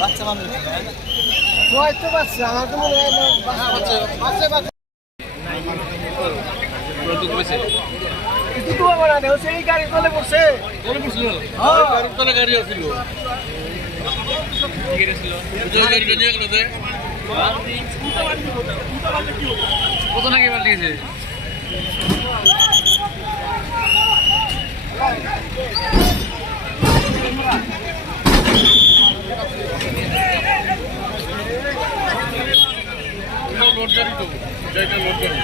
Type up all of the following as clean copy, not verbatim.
বাচ্চা মানুষ হয়তো বাচ্চা আমার তো মনে হয় বাচ্চা বাচ্চা দুটো বাড়া দেও সেই গাড়ি চলে পড়ছে হ্যাঁ গাড়ির তলে গাড়ি আছিল কি গেছিল গাড়িটা নিয়ে গেল যে কত নাকি বাল দিয়েছে লোড গাড়ি তো এটা লোড গাড়ি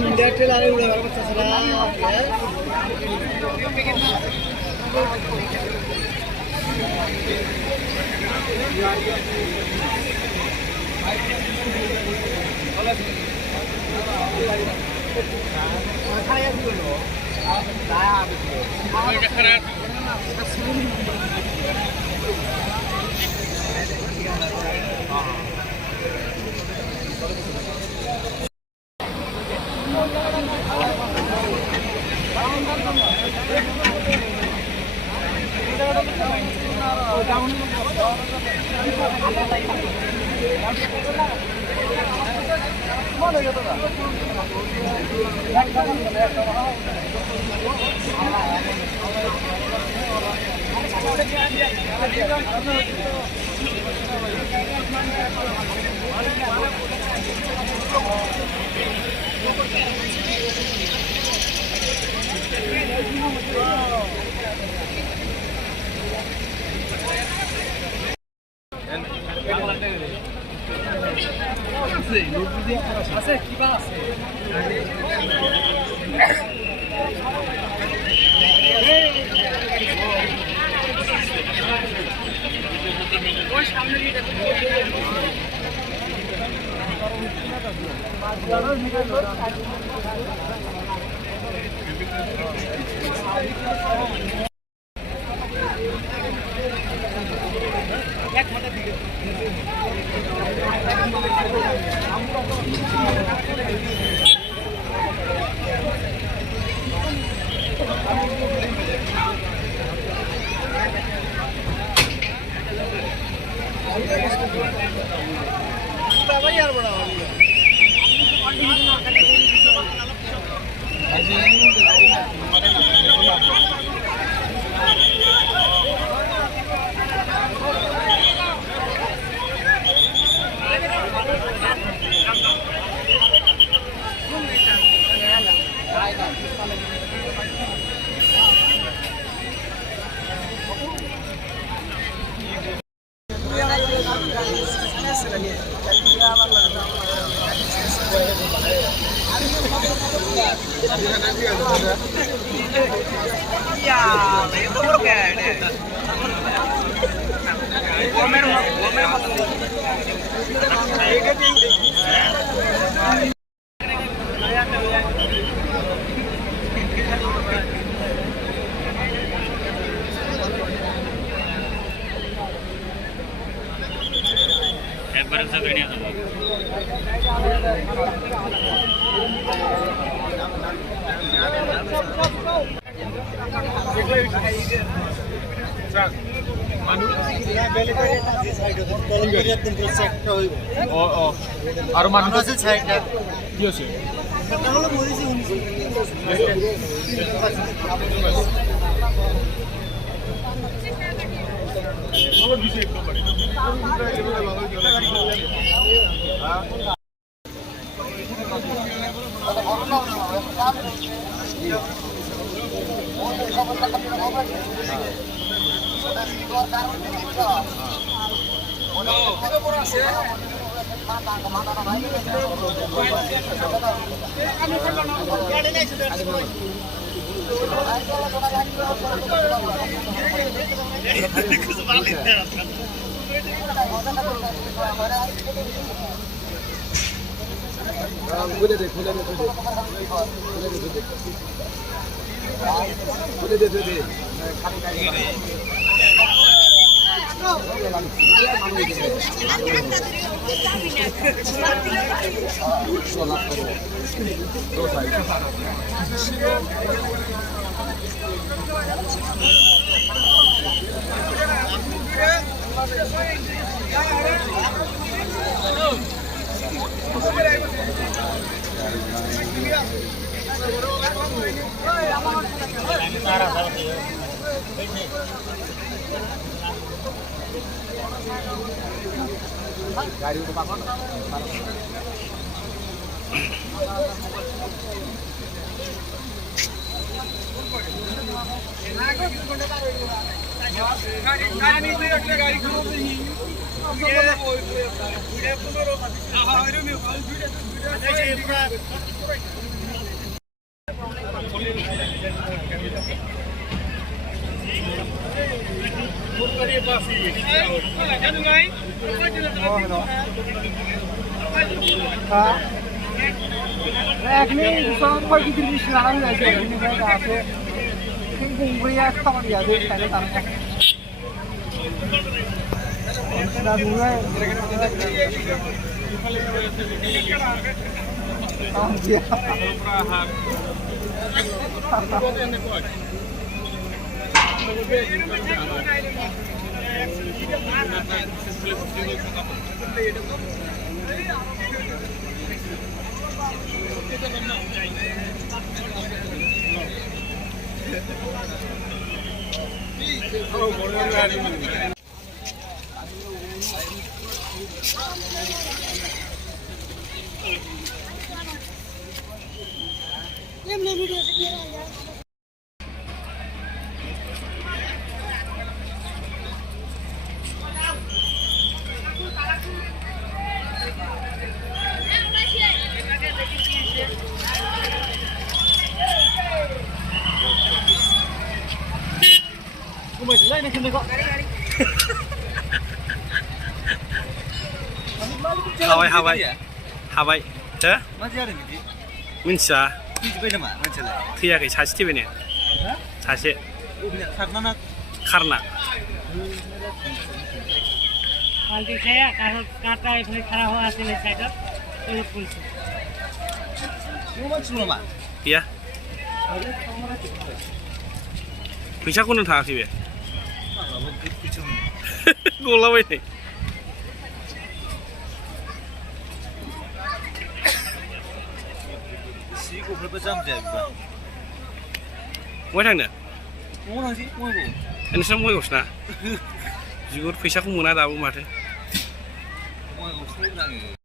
ইন্ডাস্ট্রিয়াল আরে উড়ে বার করতেছ না খায়া দিল এটা খারাপ আছে কিবা আছে ওই সামনে দিকে এক ঘন্টা দিকে একবারে সাথে নিয়ে যাবো আর মানুষ আছে সাইডটা কি আছে Ini sampai di sini sekarang nggak sih? Ini kayak apa? Ini kumpulnya kapan ya? Tuh saya tanya. Sudah mulai. Oh dia. हाबाय हो मा जादों बिदि मिन्थिया थैजोब्बाय नामा मानसियालाय थैयाखै सासे थैबाय ने सासे खारनाना खारना बाल्टी से काटा इफाले खड़ा हुआ आसिले साइड तो पुल से नों मानसि नामा गैया फैसाखौनो थाङाखै बे गलाबायनाय गफोरबो जाम जाया बिबा बहाय थांनो न'आव थांसै बङाइगाव नोंस्रा बङाइगावसो ना बिगुर फैसाखौ मोना दाबो माथो बङाइगावसो आङो